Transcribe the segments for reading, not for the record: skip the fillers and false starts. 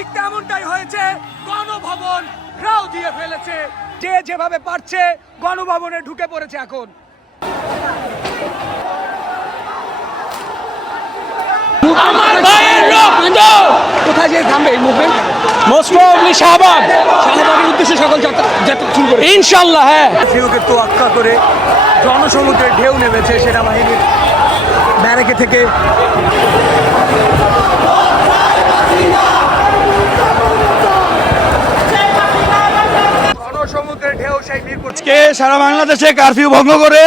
ঠিক তেমনটাই হয়েছে। গণভবন ঘেরাও দিয়ে ফেলেছে, যে যেভাবে পারছে গণভবনে ঢুকে পড়েছে। এখন আমার ভাইয়ের রক্ত কোথায় যে থামবে এই মুভমেন্ট? মোস্ট প্রবাবলি শাহবাগ, শাহবাগের উদ্দেশ্যে সকল যাত্রা শুরু করে ইনশাল্লাহ। হ্যাঁ, ফিউকে তোয়াক্কা করে জনসমুদ্রের ঢেউ নেমেছে সেনাবাহিনীর ব্যারাকে থেকে। জনসমুদ্রের ঢেউ সেই মিরপুর। আজকে সারা বাংলাদেশে কারফিউ ভঙ্গ করে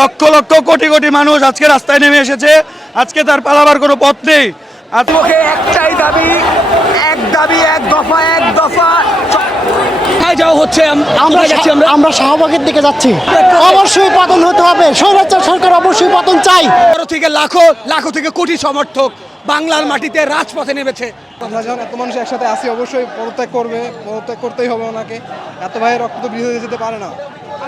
লক্ষ লক্ষ কোটি কোটি মানুষ আজকে রাস্তায় নেমে এসেছে। আজকে তার পালাবার কোনো পথ নেই। মুখে একটাই দাবি, এক দাবি, এক দফা, এক দফা। যাওয়া হচ্ছে, আমরা শাহবাগের দিকে যাচ্ছি। অবশ্যই পতন হতে হবে, স্বৈরাচার সরকার অবশ্যই পতন চাই। থেকে লাখো লাখো থেকে কোটি সমর্থক বাংলার মাটিতে রাজপথে নেমেছে। আমরা যখন এত মানুষ একসাথে আসি অবশ্যই পদত্যাগ করবে, পদত্যাগ করতেই হবে ওনাকে। এত ভাইয়ের রক্ত তো বৃথা হয়ে যেতে পারে না।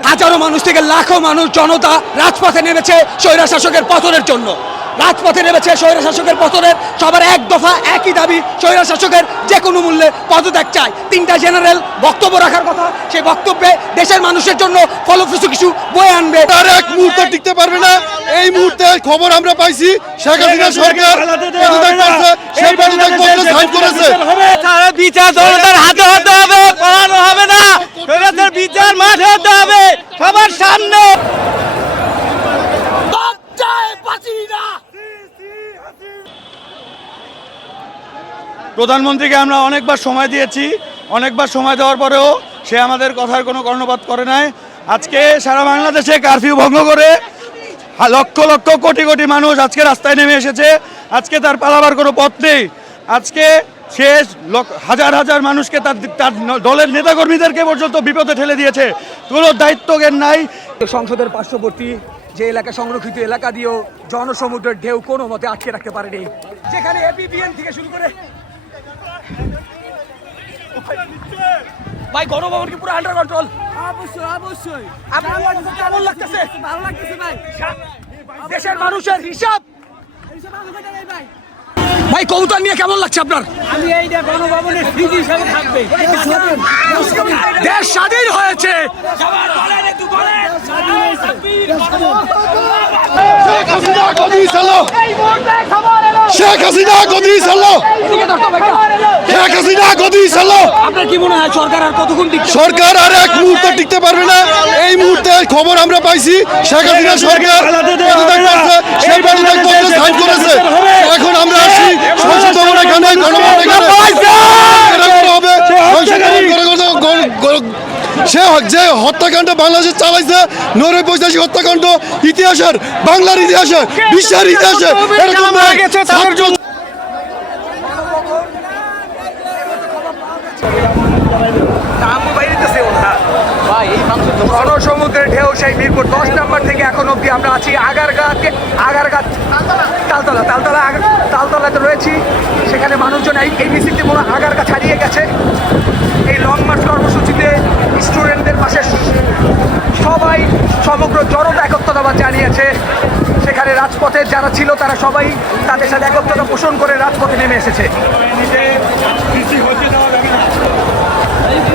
হাজারো মানুষ থেকে লাখো মানুষ, জনতা রাজপথে নেমেছে স্বৈরা শাসকের পতনের জন্য। রাজপথে নেমেছে স্বৈরা শাসকের পতনের। সবার এক দফা, একই দাবি, স্বৈরা শাসকের যে কোনো মূল্যে পদত্যাগ চাই। তিনটা জেনারেল বক্তব্য রাখার কথা, সেই বক্তব্যে দেশের মানুষের জন্য ফলপ্রসূ কিছু বয়ে আনবে। আর এক মুহূর্তে টিকতে পারবে না। এই মুহূর্তে খবর আমরা পাইছি শেখ হাসিনা সরকার পদত্যাগ করছে, সেই পদত্যাগ পত্র সাইন করেছে। তার বিচার জনতার হাতে হতে হবে, পালানো হবে না। স্বৈরাচার বিচার মাঠে হতে হবে, সবার সামনে। প্রধানমন্ত্রীকে আমরা অনেকবার সময় দিয়েছি, অনেকবার সময় দেওয়ার পরেও সে আমাদের কথার কোনো কর্ণপাত করে নাই। আজকে সারা বাংলাদেশে কারফিউ ভঙ্গ করে লক্ষ লক্ষ কোটি কোটি মানুষ আজকে রাস্তায় নেমে এসেছে। আজকে তার পালাবার কোনো পথ নেই। আজকে সে হাজার হাজার মানুষকে তার দলের নেতাকর্মীদেরকে পর্যন্ত বিপদে ঠেলে দিয়েছে। কোনো দায়িত্বজ্ঞান নাই। সংসদের পার্শ্ববর্তী যে এলাকা, সংরক্ষিত এলাকা দিয়েও জনসমুদ্রের ঢেউ কোনো মতে আটকে রাখতে পারেনি। যেখানে এপিবিএন থেকে শুরু করে ভাই গণভবন কি পুরো আন্ডার কন্ট্রোল? অবশ্যই অবশ্যই। আপনার কেমন লাগতেছে? ভালো লাগতেছে ভাই। দেশের মানুষের হিসাব ভাই, কবুতর নিয়ে কেমন লাগছে আপনার? আমি এইটা গণভবনের স্মৃতি হিসাবে থাকবে। দেশ স্বাধীন হয়েছে। শেখ হাসিনা গদি চালো, শেখ হাসিনা গদি চালো, শেখ হাসিনা গদি চালো। আপনার কি মনে হয় সরকার আর কতক্ষণ টিকবে? সরকার আর এক মুহূর্তে টিকতে পারবে না। এই মুহূর্তে খবর আমরা পাইছি শেখ হাসিনা সরকার পদত্যাগ করছে, সেই পদত্যাগ পত্র সাইন করেছে। এখন আমরা আসছি সংসদ ভবন, এখানে গণভবন, এখানে হবে সংসদ ভবন। সে যে হত্যাকাণ্ড বাংলাদেশে চালাইছে, ৯৫ হত্যাকাণ্ড ইতিহাসের, বাংলার ইতিহাসে, বিশ্বের ইতিহাসে এরকম জনসমুদ্রের ঢেউ সেই মিরপুর 10 নম্বর থেকে এখন অব্দি আমরা আছি আগারগাঁ তালতলাতে রয়েছি। সেখানে মানুষজন এই মিছিলটি পুরো আগারগাঁ ছাড়িয়ে গেছে। এই লং মার্চ কর্মসূচিতে স্টুডেন্টদের পাশে সবাই, সমগ্র জনতা একত্রতা জানিয়েছে। সেখানে রাজপথে যারা ছিল তারা সবাই তাদের সাথে একত্রতা পোষণ করে রাজপথে নেমে এসেছে।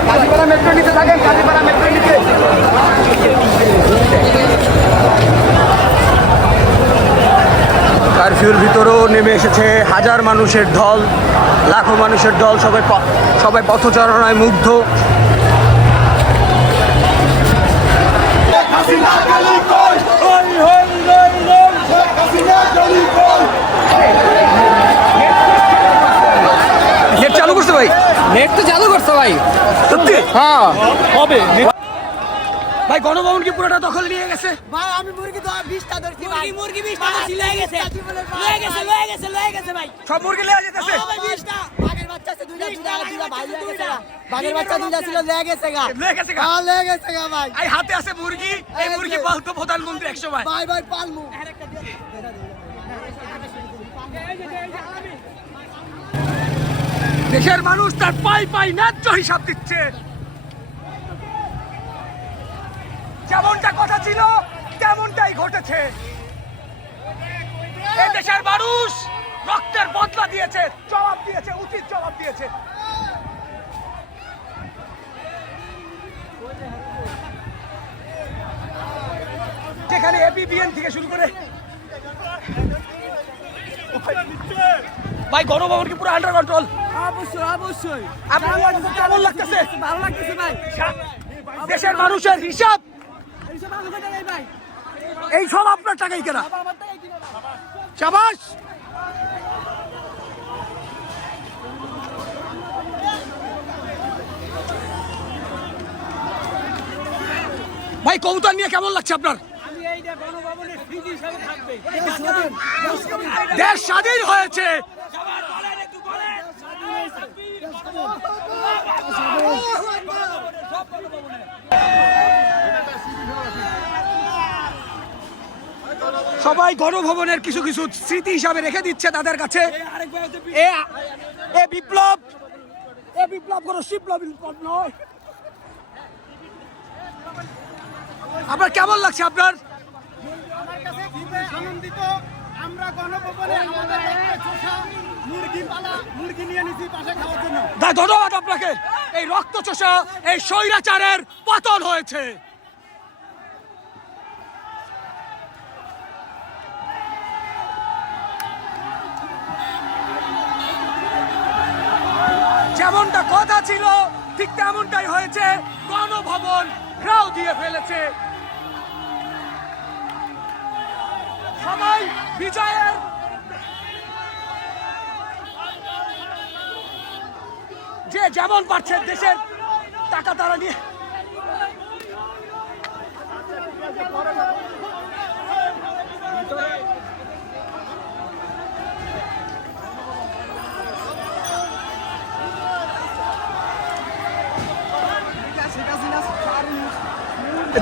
কাজীপাড়া মেট্রো নিতে থাকেন, কাজীপাড়া মেট্রো নিতে। কারফিউর ভিতরেও নেমে এসেছে হাজার মানুষের ঢল, লাখো মানুষের ঢল। সবাই পথচারণায় মুগ্ধ। নেট চালু করছে ভাই? নেট তো চালু করছে ভাই। সত্যি? হ্যাঁ হবে। ভাই গণভবন কি পুরোটা দখল নিয়ে গেছে? ভাই আমি মুরগি তো 20টা ধরছি ভাই। মুরগি 20টা ধরছি, লয়ে গেছে ভাই। সব মুরগি লেয়া যেতেছে। ভাই 20টা। বাঘের বাচ্চা আছে দুইটা ভাই লয়ে গেছে গা। বাঘের বাচ্চা দুইটা ছিল, লয়ে গেছে গা। লয়ে গেছে গা? হ্যাঁ লয়ে গেছে গা ভাই। এই হাতে আছে মুরগি, এই মুরগি পালতো প্রধানমন্ত্রী একসময়। ভাই ভাই পালমু। দেশের মানুষ তার পাই ন্যায্য হিসাব দিচ্ছে। যেমনটা কথা ছিল তেমনটাই ঘটেছে। এই দেশের মানুষ রক্তের বদলা দিয়েছে, জবাব দিয়েছে, উচিত জবাব দিয়েছে। যেখানে এপিবিএন থেকে শুরু করে ভাই গণভবন কি পুরো আন্ডার কন্ট্রোল? অবশ্যই অবশ্যই আপনার কাছে কেমন লাগতেছে? ভালো লাগতেছে ভাই। দেশের মানুষের হিসাব এইসব আমাদের টাকাই ভাই, এই সব আপনার টাকাই কেনা। আমার টাকাই কিনা। শাবাশ। ভাই কবুতর নিয়ে কেমন লাগছে আপনার? আমি এইটা গণভবনের স্মৃতি হিসাবে থাকবে। দেশ স্বাধীন হয়েছে। সবাই গণভবনের কিছু কিছু স্মৃতি হিসাবে রেখে দিচ্ছে তাদের কাছে। এ বিপ্লব, এ বিপ্লব কোনো বিপ্লব নয়। আপনার কেমন লাগছে আপনার? আমার কাছে খুবই আনন্দিত। আমরা গণভবনে আমাদের রক্তের চোষা মুরগি নিয়ে নিছি পাশে খাওয়ার জন্য। ধন্যবাদ আপনাকে। এই রক্তচোষা এই স্বৈরাচারের পতন হয়েছে। যেমনটা কথা ছিল ঠিক তেমনটাই হয়েছে। গণভবন ঘেরাও দিয়ে ফেলেছে। সবাই বিজয়ের যে যেমন পারছে দেশের টাকা তারা নিয়ে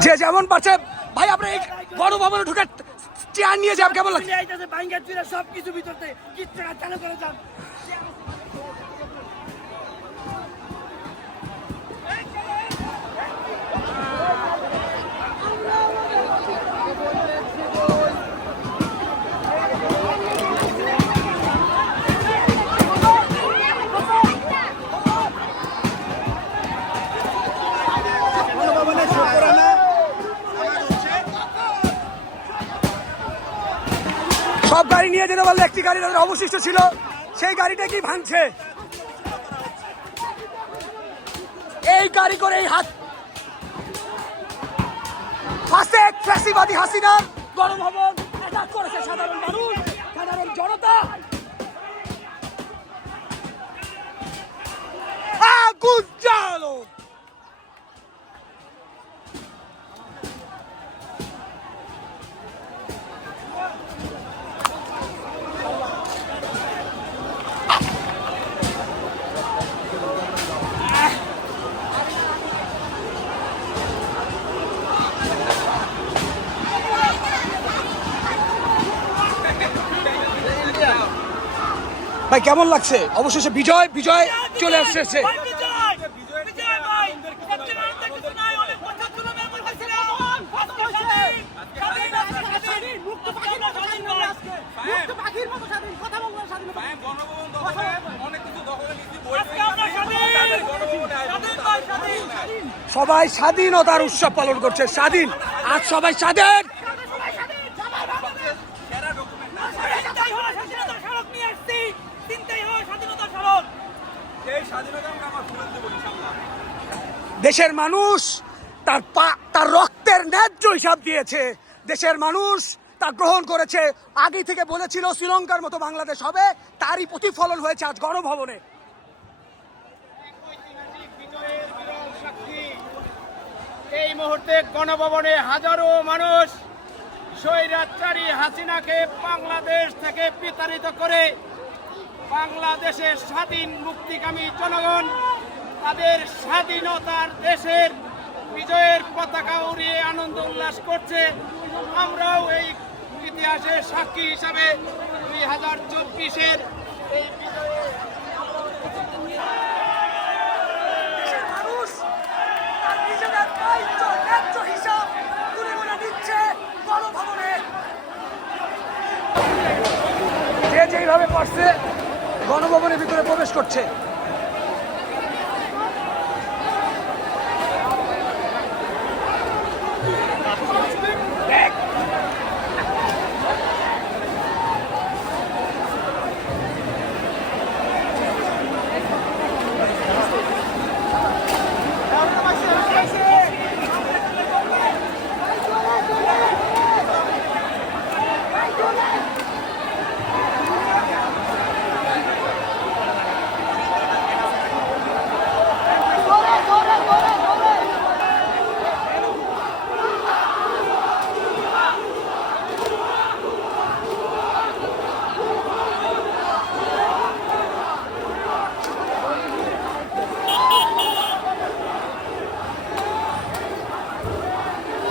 যে যেমন পারছে। ভাই আপনি এই গণভবনে ঢুকে চেয়ার নিয়ে যাবেন, কেমন লাগছে? সবকিছু ভিতরতে কিচ্ছু চালু করে যান। সব গাড়ি নিয়ে যেতে পারলে একটি গাড়ি তাদের অবশিষ্ট ছিল, সেই গাড়িটা কি ভাঙছে। এই গাড়ি করে এই হাত ফাসেক ফ্যাসিবাদী হাসিনার গণভবন অ্যাটাক করেছে সাধারণ মানুষ, সাধারণ জনতা। আগুন জ্বালো। ভাই কেমন লাগছে? অবশেষে বিজয় বিজয় চলে আসছে। সবাই স্বাধীনতার উৎসব পালন করছে। স্বাধীন, আজ সবাই স্বাধীন। দেশের মানুষ তার রক্তের ন্যায্য হিসাব দিয়েছে। দেশের মানুষ তা গ্রহণ করেছে। আগে থেকে বলেছিল শ্রীলঙ্কার মতো বাংলাদেশ হবে, তারই প্রতিফলন হয়েছে আজ গণভবনে। এই মুহূর্তে গণভবনে হাজারো মানুষ স্বৈরাচারী হাসিনাকে বাংলাদেশ থেকে বিতাড়িত করে বাংলাদেশের স্বাধীন মুক্তিকামী জনগণ তাদের স্বাধীনতার দেশের বিজয়ের পতাকা উড়িয়ে আনন্দ উল্লাস করছে। আমরাও এই ইতিহাসের সাক্ষী হিসাবে 2024-এর এই বিজয়ের যে যেইভাবে পারছে গণভবনের ভিতরে প্রবেশ করছে।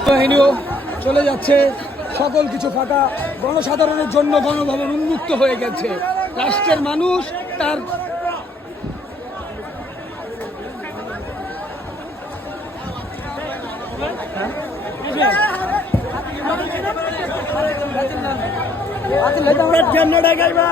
বাহিনীও চলে যাচ্ছে, সকল কিছু ফাঁকা, গণসাধারণের জন্য গণভবন উন্মুক্ত হয়ে গেছে। রাষ্ট্রের মানুষ তার কেমনে ডাকাইবা